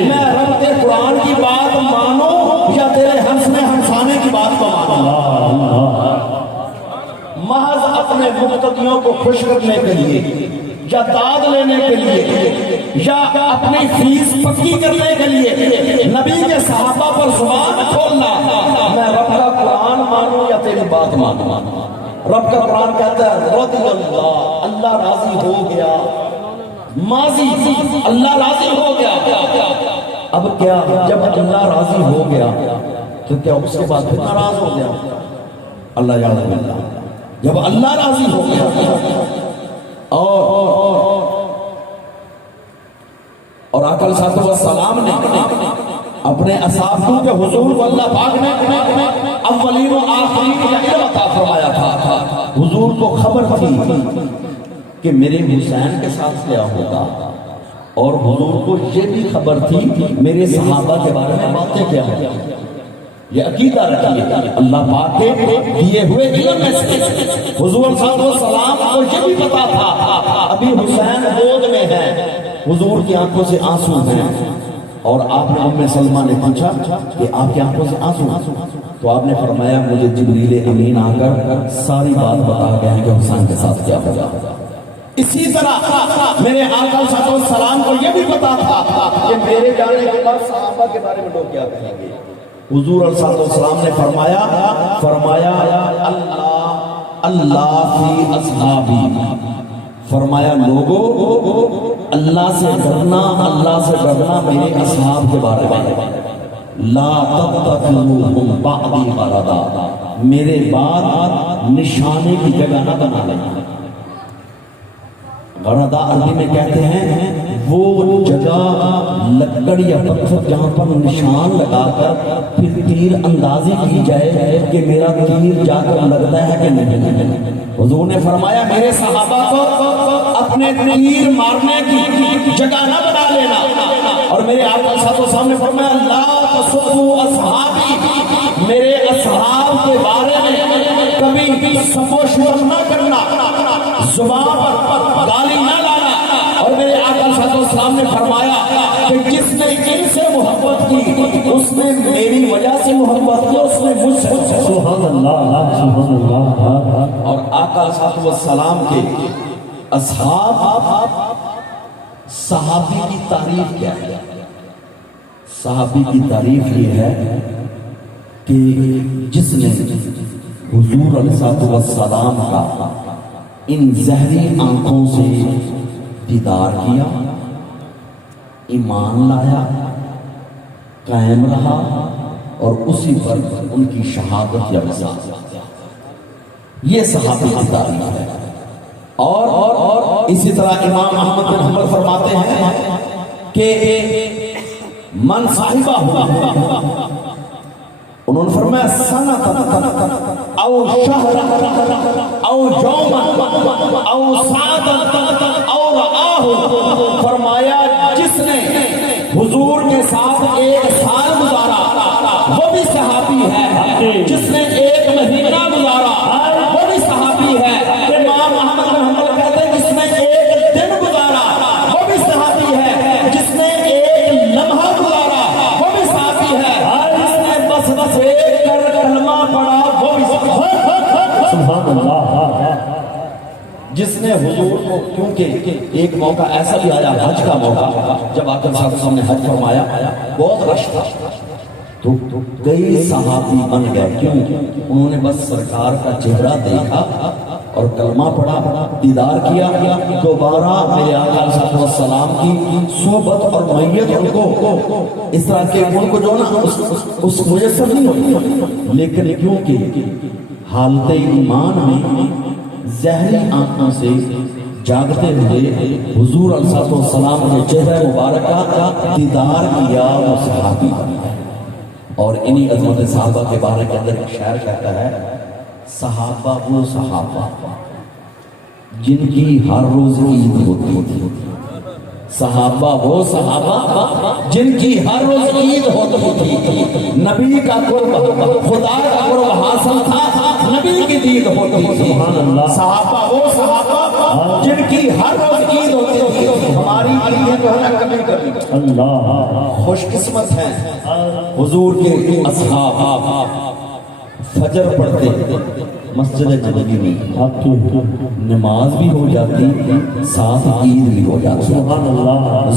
میں رب کے قرآن کی بات مانوں یا تیرے ہنسنے ہنسانے کی بات کو مانوں؟ محض اپنے مقتدیوں کو خوش کرنے کے لیے یا داد لینے کے لیے یا اپنی فیس پکی کرنے کے لیے نبی کے صحابہ پر زبان کھولنا، میں رب کا قرآن مانوں یا تیری بات مانوں؟ رب کا قرآن کہتا ہے رضی اللہ، اللہ راضی ہو گیا، ماضی اللہ راضی ہو گیا۔ اب کیا جب اللہ راضی ہو گیا تو کیا اس کے بعد پھر ناراض ہو گیا؟ اللہ یاد اللہ، جب اللہ راضی ہو گیا اور آقا صلی اللہ علیہ وسلم نے اپنے اصحاب کے حضور کو اللہ پاک نے اولین و آخرین کا علم عطا فرمایا تھا. حضور کو خبر تھی کہ میرے حسین کے ساتھ کیا ہوگا، اور حضور کو یہ بھی خبر تھی میرے صحابہ کے بارے میں باتیں کیا ہیں. یہ عقیدہ رکھیے اللہ پاک کے دیے ہوئے علم میں سے. حضور صلی اللہ علیہ وسلم کو یہ بھی پتا تھا ابھی حسین گود میں ہے، حضور کی آنکھوں سے آنسو ہیں. اور آپ نے ام سلمہ نے پوچھا کہ آپ کی آنکھوں سے آنسو، تو آپ نے فرمایا مجھے جبریل امین آ کر ساری بات بتا گئے ہیں کہ حسین کے ساتھ کیا ہوگا. اسی طرح میرے آقا صلی اللہ علیہ وسلم کو یہ بھی پتا تھا کہ میرے جانے کے بعد صحابہ کے بارے میں لوگ کیا کہیں گے. حضور صلی اللہ علیہ وسلم نے فرمایا اللہ فی اصحابی، فرمایا لوگو اللہ سے ڈرنا میرے اصحاب کے بارے میں. لا تتخذوہم بعدی غرضا، میرے بعد نشانے کی جگہ نہ بنا لیں. غرضا عربی میں کہتے ہیں وہ جگہ لکڑ یا پتھر جہاں پر نشان لگا کر پھر تیر اندازی کی جائے کہ میرا تیر جا کر لگتا ہے کہ نہیں. حضور نے فرمایا میرے صحابہ کو اپنے تیر مارنے کی جگہ نہ بنا لینا. اور میرے آقا صلی اللہ علیہ وسلم نے فرمایا لا تسبوا اصحابی، میرے اصحاب کے بارے میں کبھی سب و شتم نہ کرنا، زبان پر گالی نہ لانا. اور میرے آقا صلی اللہ علیہ وسلم نے فرمایا کہ جس نے ان سے محبت کی اس نے میری وجہ سے محبت کی، اس نے مجھ سے. سبحان اللہ سبحان اللہ. اور آقا صلی اللہ علیہ وسلم کے اصحاب، صحابی کی تعریف کیا ہے؟ صحابی کی تعریف یہ ہے کہ جس نے حضور علیہ السلام کا ان زہری آنکھوں سے دیدار کیا، ایمان لایا، قائم رہا، اور اسی پر ان کی شہادت یا وصال، یہ صحابی کی تعریف ہے. اور اسی طرح امام احمد بن حنبل فرماتے ہیں کہ من صاحبہ ہوا، انہوں نے فرمایا سنت او شہر او یوم او ساعت او رآہ، فرمایا جس نے حضور کے ساتھ ایک سال گزارا وہ بھی صحابی ہے، جس نے ایک مہینہ گزارا وہ بھی صحابی ہے. امام احمد بن حنبل کہتے ہیں جس نے ایک دن گزارا وہ بھی صحابی ہے، جس نے ایک لمحہ گزارا وہ بھی صحابی ہے، جس نے بس ایک کر کلمہ پڑھا وہ بھی سبحان اللہ. جس نے حضور کو، کیونکہ ایک موقع ایسا بھی آیا حج کا موقع، جب آقا صلی اللہ علیہ وسلم نے حج فرمایا بہت رش تھا تو کئی صحابی بن گئے. کیوں؟ انہوں نے بس سرکار کا چہرہ دیکھا اور کلمہ پڑھا، دیدار کیا. دوبارہ میرے آقا صلی اللہ علیہ وسلم کی صحبت اور معیت ان کو اس طرح کے ان کو جو نا اس میسر نہیں ہوئی. لیکن کیونکہ حالت ایمان میں زہری آنکھوں سے جاگتے ہوئے حضور علیہ السلام کے چہرہ مبارکہ کا دیدار کیا، وہ صحابی. اور انہی عظمت صحابہ کے بارے کے اندر ایک شعر کہتا ہے صحابہ وہ صحابہ جن کی ہر روز عید ہوتی تھی. صحابہ وہ صحابہ جن کی ہر روز عید ہوتی تھی. نبی کا قرب، خدا کا قرب حاصل تھا، نبی کی دید ہوتی تھی. صحابہ وہ صحابہ جن کی ہر روز عید ہوتی تھی. ہماری عیدیں جو ہے کبھی کبھی خوش قسمت ہیں حضور کے اصحاب فجر پڑھتے مسجد نبوی میں نماز بھی ہو جاتی، ساتھ عید بھی ہو جاتی.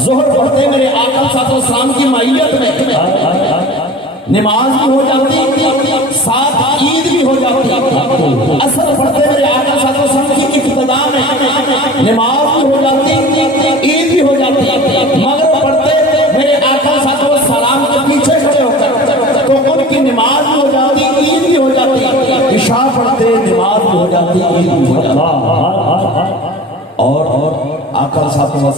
ظہر پڑھتے میرے آقا صلی اللہ علیہ وسلم کی معیت میں نماز بھی ہو جاتی، ساتھ عید بھی ہو جاتی. عصر پڑھتے میرے آقا صلی اللہ علیہ وسلم کی ابتدا میں نماز بھی ہو جاتی، عید بھی ہو جاتی. مغرب پڑھتے میرے آقا صلی اللہ علیہ وسلم کے پیچھے کھڑے ہو کر تو ان کی نماز بھی ہو جاتی، عید بھی ہو جاتی. عشاء پڑھتے نماز بھی ہو جاتی، عید بھی ہو جاتی. اور آقا صلی اللہ علیہ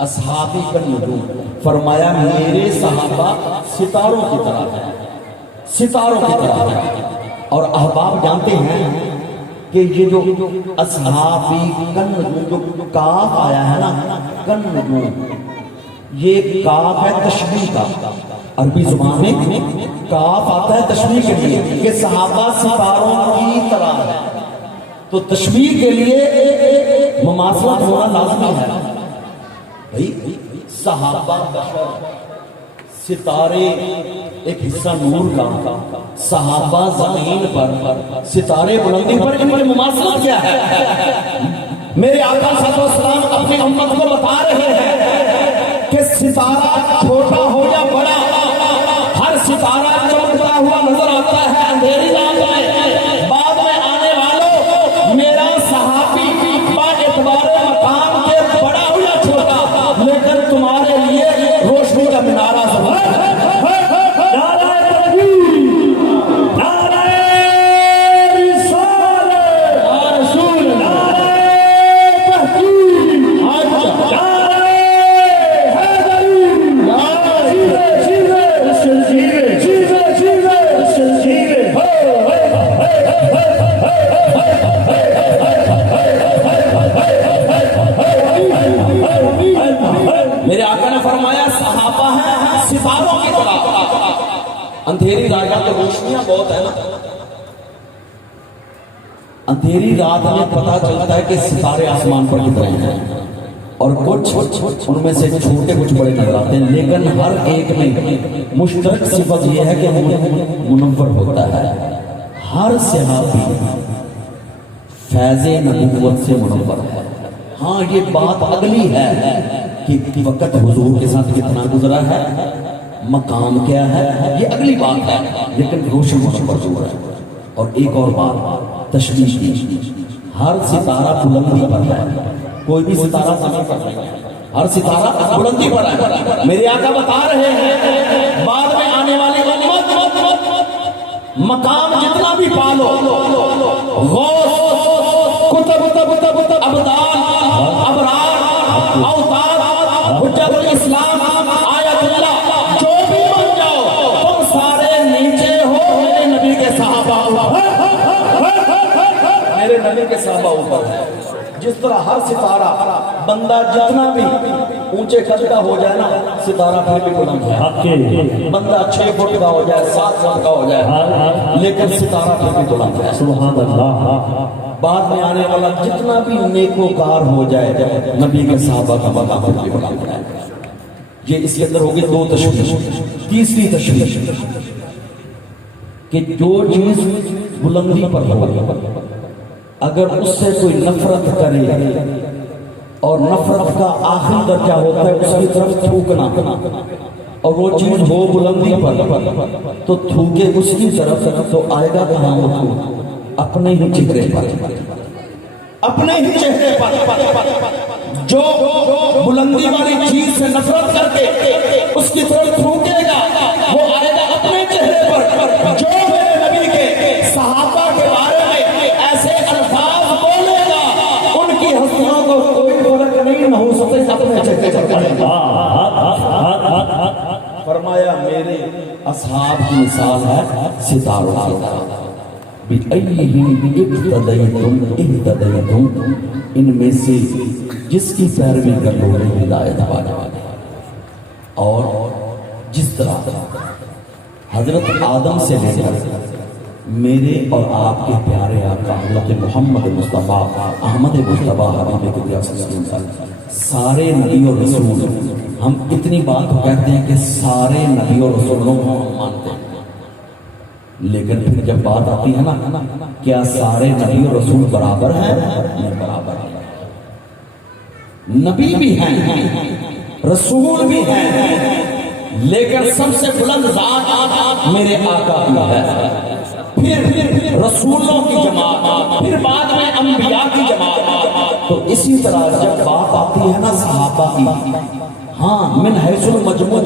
اصحابی کا نجوم، فرمایا میرے صحابہ ستاروں کی طرح ہے، ستاروں کی طرح ہے۔ اور احباب جانتے ہیں کہ یہ جو اصحابی کن نجوم جو کاف آیا ہے نا، کن نجوم، یہ کاف ہے تشبیہ کا۔ عربی زبان میں کاف آتا ہے تشبیہ کے لیے کہ صحابہ ستاروں کی طرح ہے، تو تشبیہ کے لیے مماثلت ہونا لازمی ہے۔ بھائی صحابہ بشر، ستارے ایک حصہ نور کا، صحابہ زمین پر، ستارے بلندی پر، ان میں مماثلت کیا ہے؟ میرے آقا صلی اللہ علیہ وسلم اپنی امت کو بتا رہے ہیں کہ ستارہ چھوٹا ہو یا بڑا، ہر ستارہ چمکتا ہوا نظر آتا ہے اندھیری رات میں۔ بعد میں آنے والوں، میرا صحابی با اعتبار مقام کے بڑا ہو یا چھوٹا، لیکن تمہارے لیے روشنی کا منارہ ضرور ہے۔ میرے آقا نے فرمایا صحابہ ہیں ستاروں کی طرح۔ اندھیری رات میں روشنیاں بہت ہے نا، اندھیری رات میں پتہ چلتا ہے کہ ستارے آسمان پر کتنے ہیں، اور کچھ ان میں سے چھوٹے کچھ بڑے نظر آتے ہیں، لیکن ہر ایک میں مشترک صفت یہ ہے کہ منور ہوتا ہے۔ ہر صحابی فیض نبوت سے منور ہے۔ ہاں یہ بات اگلی ہے کہ وقت حضور کے ساتھ کتنا گزرا ہے، مقام کیا ہے، یہ اگلی بات ہے، لیکن روشن منور ضرور ہے۔ اور ایک اور بات تشویش کی، ہر ستارہ بلندی پر ہے، کوئی بھی ستارہ زمین پر نہیں ہے، ہر ستارہ بلندی پر ہے۔ میرے آقا بتا رہے ہیں بعد میں آنے والی امت مقام جتنا بھی پالو، غوث، کتب، ابدال، ابرار، اوتاد، حجت الاسلام، آیت اللہ، جو بھی بن جاؤ، تم سارے نیچے ہو، میرے نبی کے صحابہ، میرے نبی کے صحابہ اوپر ہے۔ جس طرح ہر ستارہ بندہ جتنا بھی اونچے قد کا ہو جائے نا، ستارہ پھر بھی بلند ہے۔ بندہ 6 فٹ کا ہو جائے، 7 فٹ کا ہو جائے، لیکن ستارہ پھر بھی بلند ہے۔ سبحان اللہ۔ بعد میں آنے والا جتنا بھی نیکوکار ہو جائے، نبی کے صحابہ کا مقام پھر بھی بلند ہے۔ یہ اس کے اندر ہوگی 2 تشویش۔ تیسری تشویش کہ جو چیز بلندی پر ہو، اگر اس سے کوئی نفرت کرے، اور نفرت کا آخری درجہ ہوتا ہے اس کی طرف تھوکنا، اور وہ چیز ہو بلندی پر تو تھوکے اس کی طرف، تو آئے گا کہاں وہ تھوک؟ اپنے ہی چہرے پر، اپنے ہی چہرے پر۔ جو بلندی والی چیز سے نفرت کر کے اس کی طرف تھوکے گا، وہ آئے گا اپنے چہرے پر۔ جو میرے نبی کے صحابہ کے بارے میں ایسے الفاظ بولے گا، ان کی ہستیوں کو کوئی فرق نہیں ہو سکتا، اپنے چہرے پر پڑے گا۔ فرمایا میرے اصحاب کی مثال ہے ستاروں کی طرح۔ بِأَيِّهِمْ اِقْتَدَيْتُمْ اِهْتَدَيْتُمْ، ان میں سے جس کی پیروی کر لو گے ہدایت پانے والے۔ اور جس طرح حضرت آدم سے لے کر میرے اور آپ کے پیارے آقا حضرت محمد مصطفیٰ احمد مصطفیٰ حبیب قدس صلی اللہ علیہ وسلم سارے نبی اور رسول، ہم اتنی بات کہتے ہیں کہ سارے نبی اور رسولوں کو ہم مانتے ہیں، لیکن پھر جب بات آتی ہے نا کیا سارے نبی اور رسول برابر ہیں؟ نہیں، برابر ہیں۔ نبی بھی ہیں، رسول بھی ہیں، لیکن سب سے بلند ذات میرے آقا کی ہے، پھر رسولوں کی جماعت، پھر بعد میں انبیاء کی جماعت۔ تو اسی طرح جب بات آتی ہے نا صحابہ کی، ہاں من حیث المجموع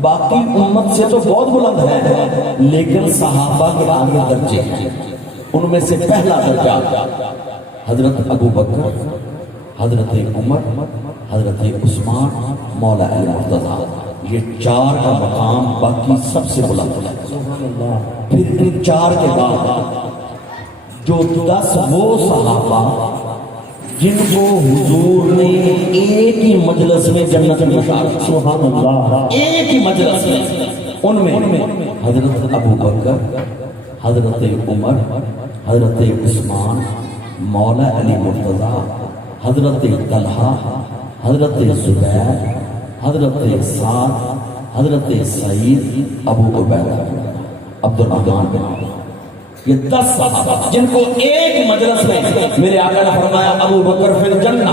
باقی امت سے تو بہت بلند ہے، لیکن صحابہ کے آگے درجے ہیں۔ ان میں سے پہلا درجہ حضرت ابو بکر، حضرت عمر، حضرت عثمان، مولا علی مرتضیٰ، یہ چار کا مقام باقی سب سے بلند ہے۔ پھر ان چار کے بعد جو 10 وہ صحابہ جن کو حضور نے ایک ہی مجلس میں جنت میں بشارت، سبحان اللہ، ایک ہی مجلس میں، ان میں حضرت ابو بکر، حضرت عمر، حضرت عثمان، مولا علی مرتضیٰ، حضرت طلحہ، حضرت زبیر، حضرت سعد، حضرت سعید، ابو عبیدہ، عبد الرحمن بن عوف، یہ 10 صحابہ جن کو ایک مجلس میں میرے آقا نے فرمایا ابو بکر فی الجنہ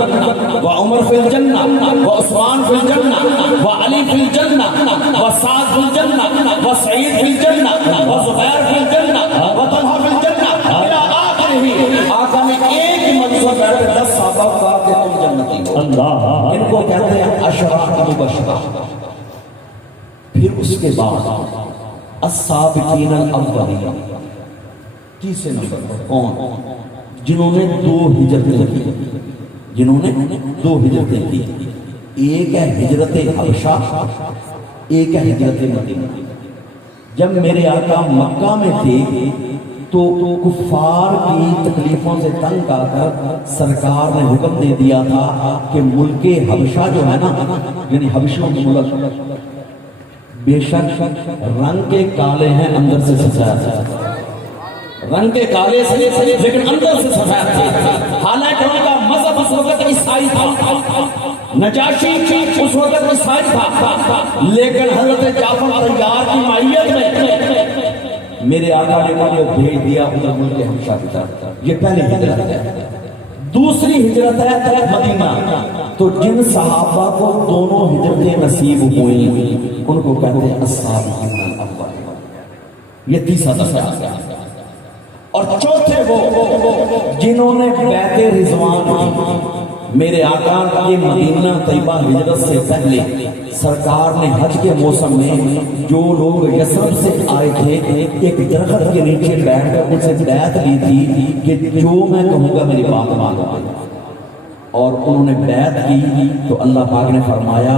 و عمر فی الجنہ و عثمان فی الجنہ و علی فی الجنہ و سعد فی الجنہ و سعید فی الجنہ و زبیر فی الجنہ و طلحہ فی الجنہ، الى آخرہ۔ آقا نے ایک مجلس میں 10 صحابہ کو کہا کہ تم جنتی ہو، ان کو کہتے ہیں عشرہ مبشرہ۔ پھر اس کے بعد السابقین الاولین، تیسرے نمبر پر کون؟ جنہوں نے 2 ہجرتیں کی، جنہوں نے 2 ہجرتیں کی، ایک ہے ہجرت حبشہ، ایک ہے ہجرت مدینہ۔ جب میرے آقا مکہ میں تھے تو کفار کی تکلیفوں سے تنگ آ کر سرکار نے حکم دے دیا تھا کہ ملک حبشہ جو ہے نا، یعنی حبشوں کی ملک بے شک رنگ کے کالے ہیں، اندر سے سفید، رنگ کے کالے سے لیکن اندر سے سفید تھے، حالانکہ ان کا مذہب اس وقت عیسائی تھا، نجاشی اس وقت عیسائی تھا، لیکن حضرت جعفر طیار کی معیت میں میرے آقا نے مجھے بھیج دیا ادھر ملک حبشہ کی طرف۔ یہ پہلی ہجرت ہے۔ دوسری ہجرت ہے مدینہ۔ تو جن صحابہ کو دونوں ہجرتیں نصیب ہوئی ان کو کہتے ہیں السابقون الاولون، یہ تیسرا درجہ ہے۔ اور چوتھے وہ جنہوں نے بیعت رضوان کی، میرے آقا کے مدینہ طیبہ ہجرت سے پہلے سرکار نے حج کے موسم میں جو لوگ یثرب سے آئے تھے ایک درخت کے نیچے بیٹھ کر ان سے بیعت لی تھی کہ جو میں کہوں گا میری بات مانو، اور انہوں نے بیعت کی تو اللہ پاک نے فرمایا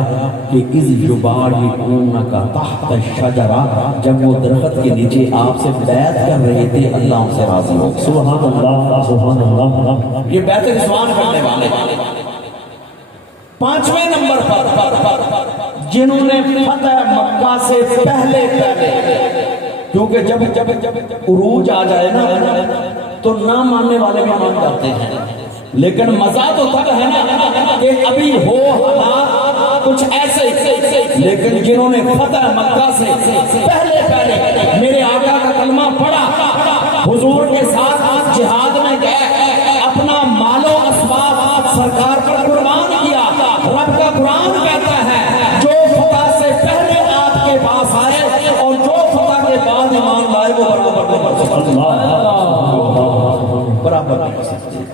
کہ اذ یبایعونک تحت الشجرہ، جب وہ درخت کے نیچے آپ سے بیعت کر رہے تھے اللہ ان سے راضی ہو۔ سبحان اللہ، سبحان اللہ۔ یہ بیعت رضوان کرنے والے۔ 5ویں نمبر پر جنہوں نے فتح مکہ سے پہلے کیونکہ جب عروج آ جائے نا تو نہ ماننے والے بھی مان جاتے ہیں، لیکن مزہ تو تب ہے نا کہ ابھی ہو حالات کچھ ایسے، لیکن جنہوں نے فتح مکہ سے پہلے میرے آقا کا کلمہ پڑھا، حضور کے ساتھ جہاد میں گئے، اپنا مال و اسباب سرکار پر قربان کیا۔ رب کا قرآن کہتا ہے جو فتح سے پہلے آپ کے پاس آئے اور جو فتح کے بعد ایمان لائے وہ برابر نہیں کر سکتے۔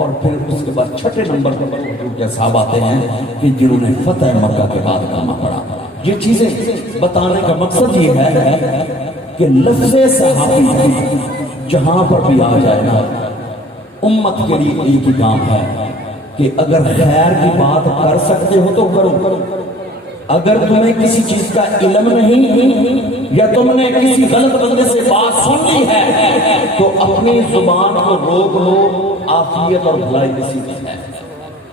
اور پھر اس کے بعد 6 نمبر پر کے صاحب آتے ہیں کہ جنہوں نے فتح مکہ کے بعد کلمہ پڑھا۔ یہ چیزیں بتانے کا مقصد یہ ہے کہ لفظ صحابی جہاں پر بھی آ جائے نا، امت کے لیے ایک ہی کام ہے کہ اگر خیر کی بات کر سکتے ہو تو کرو، اگر تمہیں کسی چیز کا علم نہیں یا تم نے کسی غلط بندے سے بات سن لی ہے تو اپنی زبان کو روک لو، عافیت اور بھلائی کسی میں ہے۔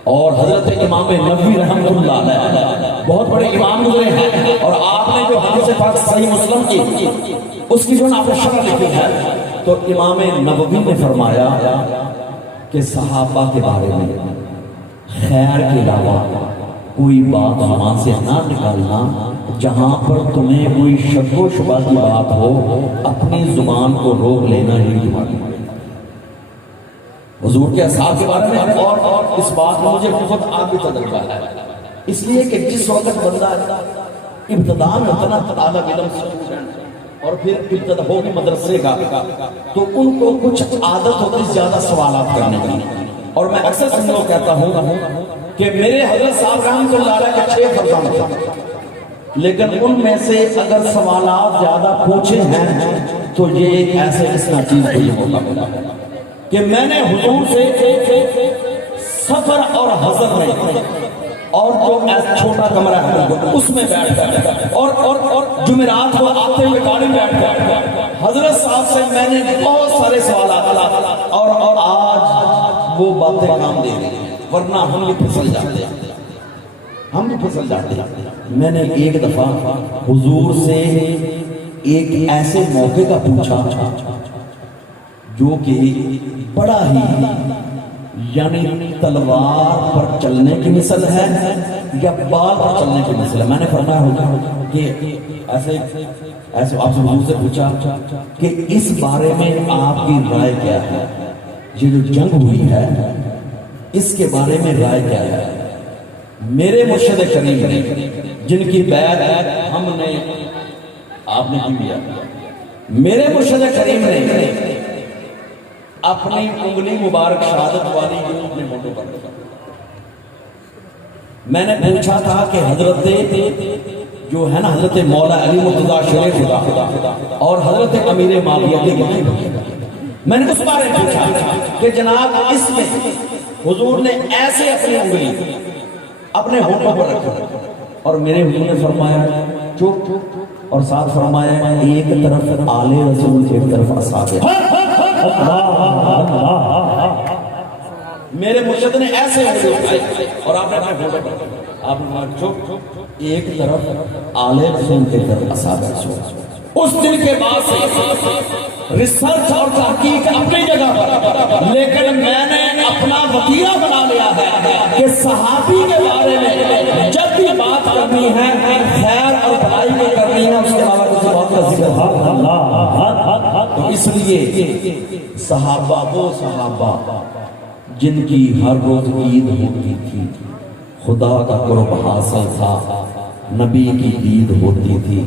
اور حضرت امام نبوی رحمۃ اللہ علیہ بہت بڑے امام گزرے ہیں، اور آپ نے جو حدیث پاک صحیح مسلم کی اس کی جو آپ نے شرح لکھی ہے تو امام نبوی نے فرمایا کہ صحابہ کے بارے میں خیر کے علاوہ کوئی بات زبان سے نہ نکالنا، جہاں پر تمہیں کوئی شک و شبہ کی بات ہو اپنی زبان کو روک لینا ہی تمہاری۔ حضور کے اصحاب کے بارے میں اور اس بات میں مجھے بہت آگے تجربہ ہے، اس لیے کہ جس وقت بندہ ابتدا میں اتنا طالب علم اور پھر ابتدا ہوگی مدرسے کا تو ان کو کچھ عادت ہوتی زیادہ سوالات کرنے کی، اور میں اکثر سننے کو کہتا ہوں کہ میرے حضرت صاحب رحمۃ اللہ علیہ کے 6 فرزند تھے، لیکن ان میں سے اگر سوالات زیادہ پوچھے ہیں تو یہ ایسے اس چیز کو یہ موقع ملا کہ میں نے حضور سے سفر اور حضر میں اور جو چھوٹا کمرہ ہے اس میں بیٹھ گئے اور جمعرات کو آتے ہوئے گاڑی بیٹھ گئے. حضرت صاحب سے میں نے بہت سارے سوالات اور آج وہ باتیں کام دے رہی ہیں ورنہ ہم بھی پھسل جاتے ہیں. میں نے ایک دفعہ حضور سے ایک ایسے موقع کا پوچھا جو کہ بڑا ہی یعنی تلوار پر چلنے کی مثل ہے یا بال پر چلنے کی مثل ہے. میں نے فرمایا کہ ایسے آپ سے حضور سے پوچھا کہ اس بارے میں آپ کی رائے کیا ہے, یہ جو جنگ ہوئی ہے اس کے بارے میں رائے کیا ہے. میرے مرشد کریم نے جن کی بیعت ہم نے آپ نے کی, میرے مرشد کریم نے اپنی انگلی مبارک شہادت والی اپنے موٹو پر میں نے پوچھا تھا کہ حضرت جو ہے نا حضرت مولا علی مرتضیٰ شیر خدا اور حضرت امیر معاویہ کے میں نے اس بارے میں پوچھا کہ جناب اس میں حضور نے ایسے اپنی انگلی اپنے ہونٹوں پر رکھا اور میرے حضور نے فرمایا چپ اور ساتھ فرمایا ایک طرف آل رسول ایک طرف اصحاب. میرے مرشد نے ایسے اور آپ نے اپنے فوٹو پر آپ نے چپ ایک طرف آل رسول ایک طرف اصحاب رسول. اس دن کے بعد سے ریسرچ اور تحقیق اپنی جگہ پر, لیکن میں نے اپنا وطیرہ بنا لیا ہے کہ صحابی کے بارے میں جب بھی بات کرنی ہے خیر اور بھلائی میں کرنی ہے اس کے علاوہ کسی بات کا ذکر. تو اس لیے صحابہ وہ صحابہ جن کی ہر روز عید ہوتی تھی, خدا کا قرب حاصل تھا, نبی کی عید ہوتی تھی.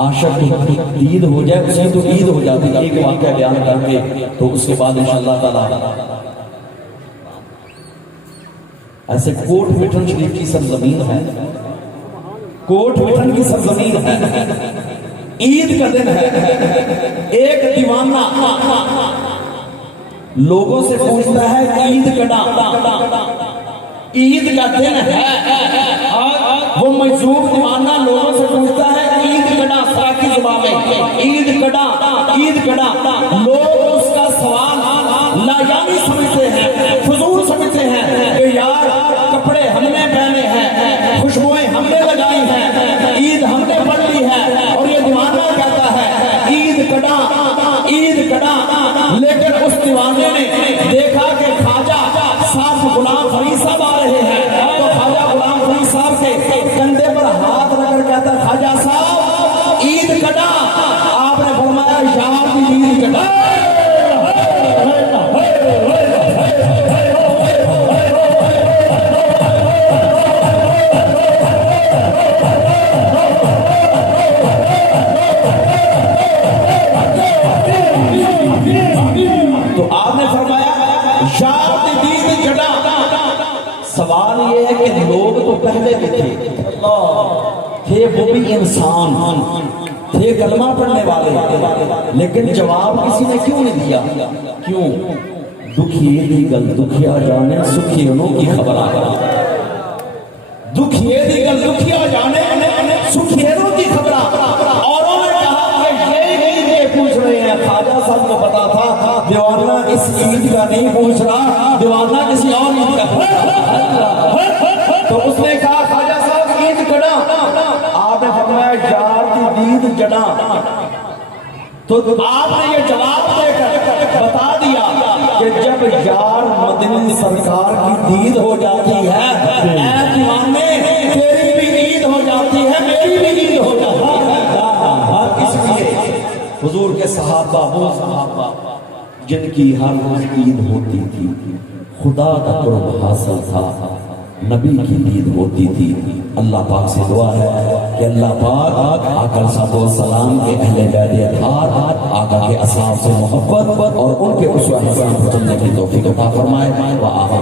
عاشق کی عید ہو جائے اسی تو عید ہو جاتی ہے. ایک واقعہ بیان کر کے تو اس کے بعد انشاءاللہ تعالی ایسے کوٹ مٹن شریف کی سرزمین ہے, کوٹ مٹن کی سرزمین ہے, عید کا دن ہے. ایک دیوانہ لوگوں سے پوچھتا ہے عید کڑا, عید کا دن ہے. وہ مجذوب دیوانہ لوگوں سے پوچھتا ہے عید کڑا, سراکی زبان میں عید کڑا, عید کڑا. لوگ اس کا سوال لایانی سمجھتے ہیں, فضول سمجھتے ہیں کہ یار کپڑے ہم نے پہنے ہیں, خوشبوئیں ہم نے لگائی ہیں, عید ہم نے پڑھ لی ہے, اور یہ دیوانہ کہتا ہے عید کڑا, عید کڑا. لیکن اس دیوانے نے دیکھا کہ خواجہ صاحب غلام فرید صاحب آ رہے ہیں, تو خواجہ غلام فرید صاحب کے کندھے پر ہاتھ رکھ کر کہتا ہے خواجہ صاحب عید کڑا. آپ نے فرمایا یار کی عید کڑا. تو آپ نے فرمایا یار کی عید کڑا. سوال یہ ہے کہ لوگ تو پہلے بھی تھے وہ بھی انسان تھے, کلمہ پڑھنے والے, لیکن جواب کسی نے کیوں نہیں دیا؟ کیوں؟ دکھیے دی گل دکھیا جانے سکھی انہوں کی خبر آ گیا. دکھیے دی گل دکھیا جانے سکھی انہوں کی خبر آ گیا. اوروں نے کہا کہ یہ پوچھ رہے ہیں, خواجہ صاحب کو پتا تھا دیوانہ اس عید کا نہیں پوچھ رہا, دیوانہ کسی اور عید کا پوچھ رہا. تو اس نے کہا خواجہ صاحب عید کڑا. آپ نے فرمایا یار کی عید جڑا. تو آپ نے یہ جواب دے کر بتا دیا کہ جب یار مدنی سرکار کی عید ہو جاتی ہے, اے دیوانے تیری بھی عید ہو جاتی ہے, میری بھی عید ہو جاتی ہے. اس لیے حضور کے صحابہ وہ صحابہ جن کی ہر روز عید ہوتی تھی, خدا کا قرب حاصل تھا, نبی کی عید ہوتی تھی. اللہ پاک سے دعا ہے کہ اللہ پاک آقا صلی اللہ علیہ وسلم کے اہل بیت اطہار, آقا کے اصحاب سے محبت اور ان کے اسوہ حسنہ پر چلنے کی توفیق عطا فرمائے.